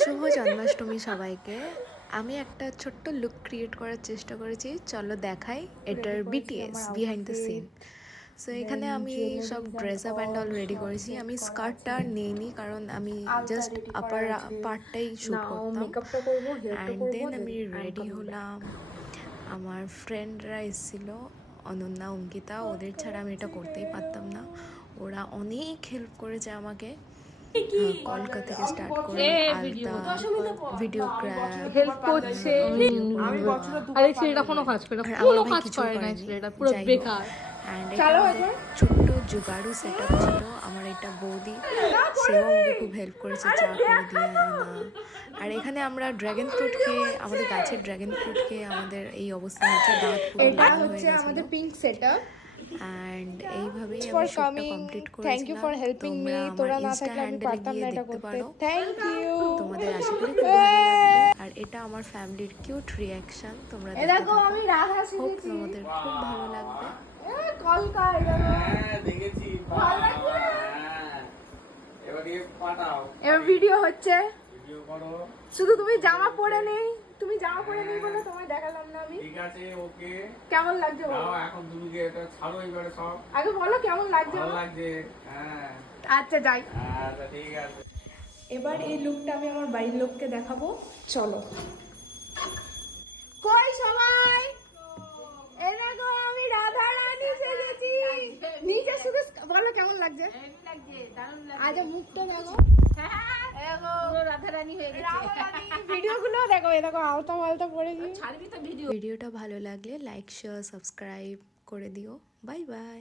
শুভ জন্মাষ্টমী সবাইকে। আমি একটা ছোট্ট লুক ক্রিয়েট করার চেষ্টা করেছি, চলো দেখাই এটার BTS behind the scene. So এখানে আমি সব dress up and all ready করেছি। আমি স্কার্টটা আর নিইনি কারণ আমি জাস্ট আপার পার্টটাই শ্যুট করতাম। অ্যান্ড দেন আমি রেডি হলাম। আমার ফ্রেন্ডরা এসেছিলো, অনন্যা, অঙ্কিতা, ওদের ছাড়া আমি এটা করতেই পারতাম না। ওরা অনেক হেল্প করেছে আমাকে, কলকাতা থেকে স্টার্ট করে আলতা, ভিডিওগ্রাফ, হেল্প করছে। আরে ছেলেটা কোনো কাজ করে না, কোনো কাজ করে না ছেলেটা, পুরো বেকার। অ্যান্ড এটা আমাদের ছোট্ট জুগাড়ু সেট আপ ছিল। আমার এটা বৌদি, সেও আমাকে খুব হেল্প করেছে, চা করে দিয়ে আনা। আর এখানে আমরা ড্রাগন ফ্রুট খেয়ে, আমাদের গাছের ড্রাগন ফ্রুট খেয়ে আমাদের এই অবস্থা হচ্ছে, দাঁত পুরো লাল হয়ে গেছে। আমাদের পিঙ্ক সেটআপ। অ্যান্ড এইভাবেই আমি শুটটা কমপ্লিট করেছিলাম। তোমরা আমার ইনস্টা হ্যান্ডেলে গিয়ে দেখতে পারো। Thank you. তোমাদের আশা করি খুব ভালো লাগবে। আর এটা আমার ফ্যামিলির কিউট রিঅ্যাকশন, তোমরা দেখো আমি রাধা হোপ শিখেছি। তোমাদের খুব ভালো লাগবে। কলকা দেখেছি। এবার পাঠাও। এবার ভিডিও হচ্ছে। ভিডিও করো। শুধু তুমি জামা পরে নেই, তুমি জামা পরে নেই বলে তোমায় দেখালাম না আমি। ঠিক আছে, ওকে। কেমন লাগছে বলো? দাও এখন দুলুকে এটা ছাড়ো এবারে সব। আগে বলো কেমন লাগছে? ভালো লাগছে। হ্যাঁ। আচ্ছা যাই। আচ্ছা ঠিক আছে। এবার এই লুকটা আমি আমার বাড়ির লোককে দেখাবো, চলো। কই সবাই, এই দেখো আমি রাধা রানী সেজেছি। নিচে শুধু বলো কেমন লাগছে? আজ মুখটা দেখো, ভিডিওগুলো দেখো, এই দেখো আলতা মালতা পরেছি। ভিডিওটা ভালো লাগলে লাইক, শেয়ার, সাবস্ক্রাইব করে দিও। Bye bye.